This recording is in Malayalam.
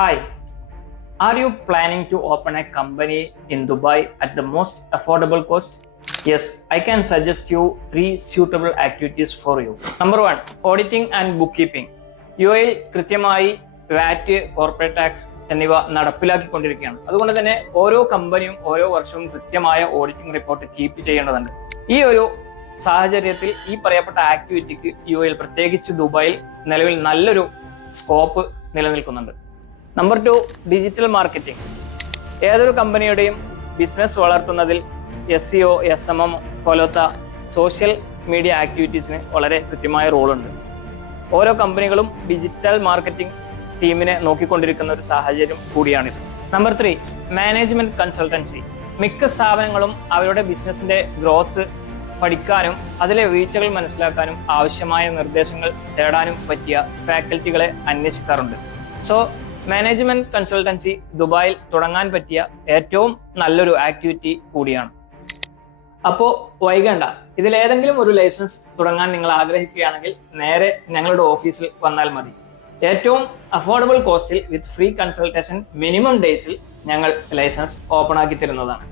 Hi, are you planning to open a company in Dubai at the most affordable cost? Yes, I can suggest you 3 suitable activities for you. Number 1, auditing and bookkeeping. UAE കൃത്യമായി വാറ്റ്, കോർപ്പറേറ്റ് ടാക്സ് എന്നിവ നടപ്പിലാക്കിക്കൊണ്ടിരിക്കുകയാണ്. അതുകൊണ്ട് തന്നെ ഓരോ കമ്പനിയും ഓരോ വർഷവും കൃത്യമായ ഓഡിറ്റിംഗ് റിപ്പോർട്ട് കീപ്പ് ചെയ്യേണ്ടതുണ്ട്. ഈ ഒരു സാഹചര്യത്തിൽ ഈ പറയപ്പെട്ട ആക്ടിവിറ്റിക്ക് UAE പ്രത്യേകിച്ച് ദുബായിൽ നിലവിൽ നല്ലൊരു സ്കോപ്പ് നിലനിൽക്കുന്നുണ്ട്. Number 2, digital marketing. ഏതൊരു കമ്പനിയുടെയും ബിസിനസ് വളർത്തുന്നതിൽ SEO, SMM പോലത്തെ സോഷ്യൽ മീഡിയ ആക്ടിവിറ്റീസിന് വളരെ കൃത്യമായ റോളുണ്ട്. ഓരോ കമ്പനികളും ഡിജിറ്റൽ മാർക്കറ്റിംഗ് ടീമിനെ നോക്കിക്കൊണ്ടിരിക്കുന്ന ഒരു സാഹചര്യം കൂടിയാണിത്. Number 3, management consultancy. മിക്ക സ്ഥാപനങ്ങളും അവരുടെ ബിസിനസിന്റെ ഗ്രോത്ത് പഠിക്കാനും അതിലെ വീഴ്ചകൾ മനസ്സിലാക്കാനും ആവശ്യമായ നിർദ്ദേശങ്ങൾ തേടാനും പറ്റിയ ഫാക്കൽറ്റികളെ അന്വേഷിക്കാറുണ്ട്. സോ മാനേജ്മെന്റ് കൺസൾട്ടൻസി ദുബായിൽ തുടങ്ങാൻ പറ്റിയ ഏറ്റവും നല്ലൊരു ആക്ടിവിറ്റി കൂടിയാണ്. അപ്പോൾ വൈകണ്ട, ഇതിലേതെങ്കിലും ഒരു ലൈസൻസ് തുടങ്ങാൻ നിങ്ങൾ ആഗ്രഹിക്കുകയാണെങ്കിൽ നേരെ ഞങ്ങളുടെ ഓഫീസിൽ വന്നാൽ മതി. ഏറ്റവും അഫോർഡബിൾ കോസ്റ്റിൽ വിത്ത് ഫ്രീ കൺസൾട്ടേഷൻ മിനിമം ഡേയ്സിൽ ഞങ്ങൾ ലൈസൻസ് ഓപ്പൺ ആക്കി തരുന്നതാണ്.